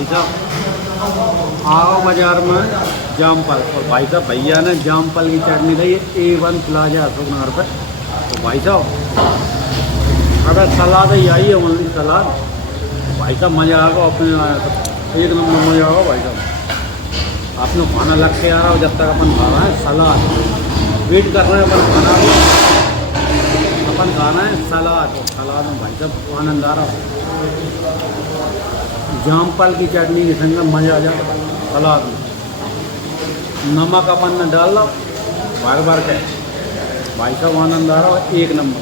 भाई साहब आओ बाजार में जामफल, और भाई साहब भैया ने जामफल की चटनी दी A1 प्लाजा अशोक नगर पर। तो भाई साहब अगर सलाद ही आई है ओनली सलाद, भाई साहब मज़ा आएगा अपने आया तो एक नंबर मज़ा आएगा भाई साहब। आपने खाना लग के आ रहा हो जब तक अपन खा रहे हैं सलाद, वेट कर रहे हैं अपन खाना भी, अपन खाना है सलाद, और सलाद में भाई साहब आनंद आ रहा हो। जामफल की चटनी के संग मज़ा आ जाता सलाद में, नमक अपन ने डाल लो बार बार के, भाई साहब आनंद आ रहा हो एक नंबर।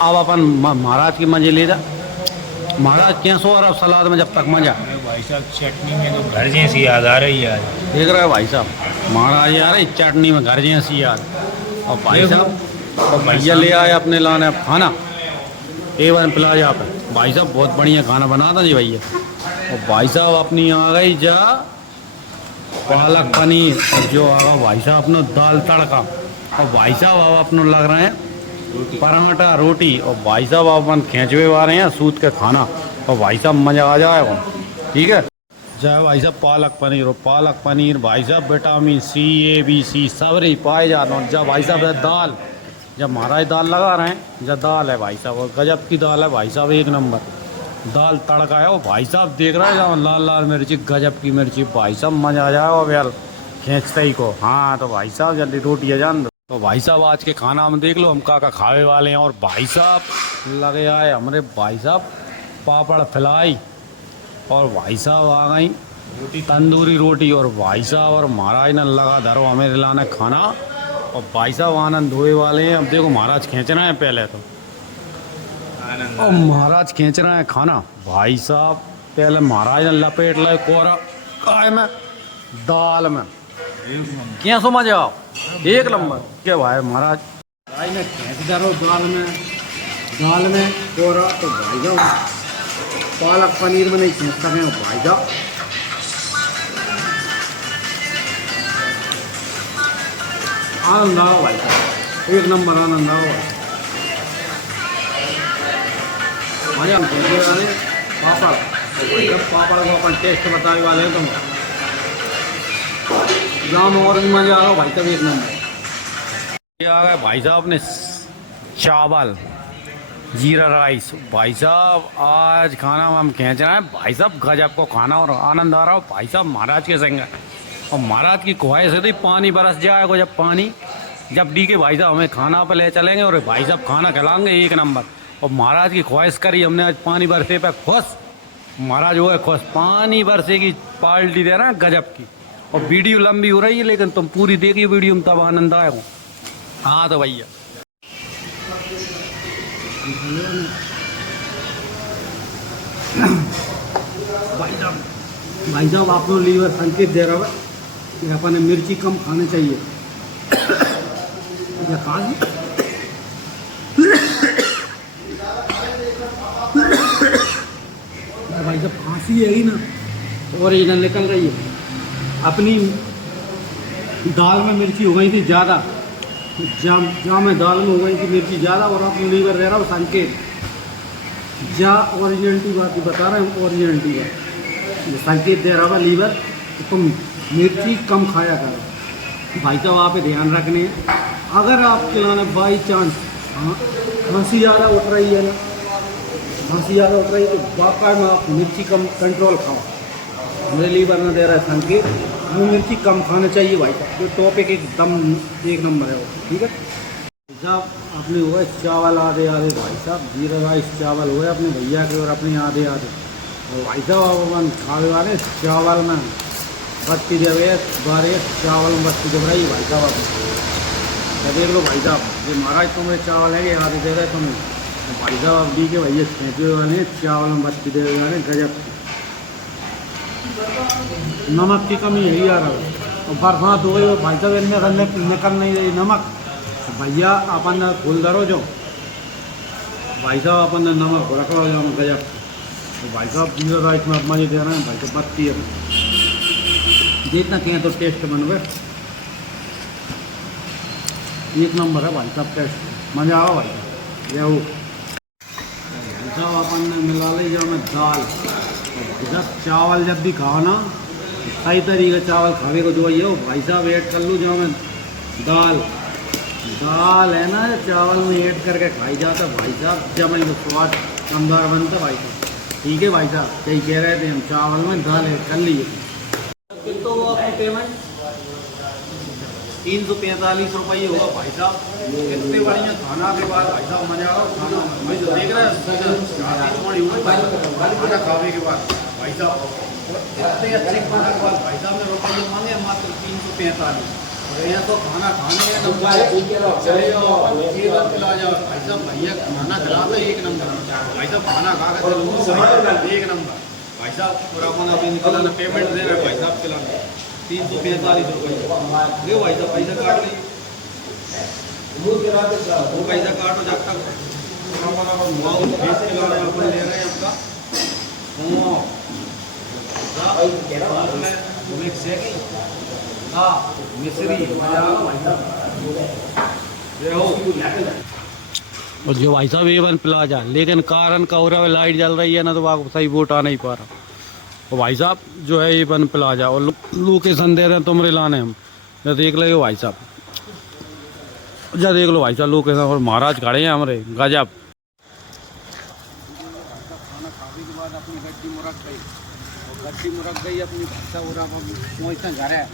अब अपन महाराज की मजे ले जा, महाराज कैसो आ रहा सलाद में जब तक मजा। भाई साहब चटनी में तो घर जैसी याद आ रही है। देख रहे हो भाई साहब, महाराज आ रही चटनी में घर जैसी याद। और भाई साहब और भैया ले आए अपने लाने खाना A1 प्लाजा पे। भाई साहब बहुत बढ़िया खाना बनाता जी भैया। और भाई साहब अपनी आ गई जा पालक पनीर, और जो आ गया भाई साहब अपना दाल तड़का, और भाई साहब अब अपनों लग रहे हैं पराठा रोटी, और भाई साहब अपन खींचवे वाले हैं सूत के खाना, और भाई साहब मज़ा आ जाएगा। ठीक है, चाहे भाई साहब पालक पनीर हो, पालक पनीर भाई साहब vitamin C A B C सब रही पाए जाते हैं। जब भाई साहब दाल, जब महाराज दाल लगा रहे हैं, जब दाल है भाई साहब और गजब की दाल है भाई साहब, एक नंबर दाल तड़का है। और भाई साहब देख रहे हैं जब लाल लाल मिर्ची, गजब की मिर्ची, भाई साहब मज़ा आ जाएगा भैया खींचते ही को। हाँ तो भाई साहब जल्दी रोटी है जान दो। तो भाई साहब आज के खाना में देख लो हम का खावे वाले हैं, और भाई साहब लगे आए हमारे भाई साहब पापड़ फ्राई, और भाई साहब आ गई तंदूरी रोटी, और भाई साहब और महाराज ने लगा धरो हमें लाने खाना, और भाई साहब आनंद हुए वाले हैं। अब देखो महाराज खींच रहे हैं पहले तो, और महाराज खींच रहे हैं खाना। भाई साहब पहले महाराज ने लपेट लाए कोरा काय में दाल में, क्या समझ आओ एक नंबर क्या भाई महाराज भाई ने खींच धरो दाल में कोरा। तो भाई साहब पालक पनीर में नहीं खींच सके भाई साहब, आनंद आओ भाई साहब एक नंबर आनंद आओ भाई। हम खींचने वाले पापड़, पापड़ को अपन टेस्ट बताने वाले हैं तुम गाँव में, और भी मज़ा आ रहा भाई साहब एक नंबर। ये आ गए भाई साहब ने चावल जीरा राइस, भाई साहब आज खाना हम खींच रहे हैं भाई साहब गजब को खाना, और आनंद आ रहा हो भाई साहब महाराज के संग। और महाराज की ख्वाहिश है पानी बरस जाएगा जब पानी, जब डी के भाई साहब हमें खाना पे ले चलेंगे और भाई साहब खाना खिलाएंगे एक नंबर। और महाराज की ख्वाहिश करी हमने आज पानी बरसे पे खुश, महाराज हो गए खुश, पानी बरसे की पार्टी दे रहे हैं गजब की। और वीडियो लंबी हो रही है लेकिन तुम पूरी देखिए वीडियो में तब आनंद आएगा। हाँ तो भैया भाई साहब आप लोग लीवर संकेत दे रहा है कि अपन मिर्ची कम खाने चाहिए। या भाई साहब खांसी है ही ना, ओरिजिनल निकल रही है। अपनी दाल में मिर्ची हो गई थी ज़्यादा, जा में दाल में हो गई थी मिर्ची ज़्यादा, और अपने लीवर दे रहा हूँ संकेत जा ओरिजिनलिटी बात बता रहे हैं, ओरिजिनलिटी बात संकेत दे रहा है लीवर तो तुम मिर्ची कम खाया करो। भाई साहब आप ध्यान रखने, अगर आप खिलाना बाई चांस खांसी ज़्यादा उठ रही है ना, खांसी ज़्यादा उठ रही है तो वाकई में आप मिर्ची कम कंट्रोल खाओ। मेरे लीवर में दे रहा है संकेत वो मिर्ची कम खाना चाहिए भाई साहब, जो टॉपिक एकदम एक नंबर है वो। ठीक है साहब अपने हुए चावल आधे आधे, भाई साहब जीरा राइस चावल हुए अपने भैया के और अपने आधे आधे, और भाई साहब अपन खाने वाले चावल में बत्ती दे रहे बारे चावल में बत्ती दे रही भाई साहब अपने देख लो भाई साहब। ये महाराज तुम्हारे चावल है ये आधे दे रहे तुम्हें, तो भाई साहब अब दी के भैया खींचे वाले चावल में बत्ती दे रहे हैं गजब। नमक की कमी यही आ रहा है, और बरसात हो गई और भाई साहब इनमें निकल नहीं रही नमक। भैया अपन फूल धरो जो भाई साहब अपन नमक रखो गजब। तो भाई साहब जीरा राइस में मजे दे रहे हैं भाई साहब बत्ती है, देखना चाहिए तो टेस्ट बनवे एक नंबर है भाई साहब, टेस्ट मज़ा आओ भाई साहब। ये साहब अपन ने मिला ली जो हमें दाल। जब चावल जब भी खाओ ना सही तरीके चावल खावे को जो ये भाई साहब ऐड कर लूँ जो हमें दाल दाल है ना चावल में ऐड करके खाई जाता भाई साहब जब मैं स्वाद अंदर बनता भाई साहब। ठीक है भाई साहब यही कह रहे थे हम चावल में दाल ऐड कर लिए। तो वो आपकी पेमेंट 345 रुपये हुआ भाई साहब। इतने बढ़िया खाना के बाद भाई साहब मजा आओ खाना मैं जो देख रहे हैं खाना खाने के बाद भाई साहब इतने अच्छे खाना के बाद भाई साहब ने रुपये मांगे मात्र 345 और यहाँ तो खाना खाने चले जाओ खिला जाओ भाई साहब। भैया खाना खिलाते एक नंबर भाई साहब खाना खा कर एक नंबर भाई साहब। पूरा खाना अभी निकला पेमेंट दे रहे भाई साहब खिलाने 345 रुपये। ले भाई साहब पैसा काट ली वो पैसा काटो जब तक फेस खिला रहे हैं अपन ले रहे हैं आपका मिश्री और जो भाई साहब A1 प्लाजा लेकिन कारण का हो रहा है लाइट जल रही है ना तो आपको सही वोट आ नहीं पा रहा। और भाई साहब जो है A1 प्लाजा और लोकेशन दे रहे हैं तुमरे लाने हम या देख लो भाई साहब जा देख लो भाई साहब लोकेशन और महाराज खड़े हैं हमारे गजब। खाना खाने के बाद अपनी गड्डी मुरक गई और गड्डी मुरक गई अपनी भाई साहब और पहुँचना घर है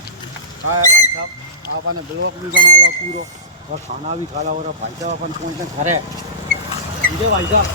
कहा है भाई साहब आपने ब्लॉक भी बना लो पूरा और खाना भी खा ला और भाई साहब अपन पहुँचना घर है। ठीक है भाई साहब।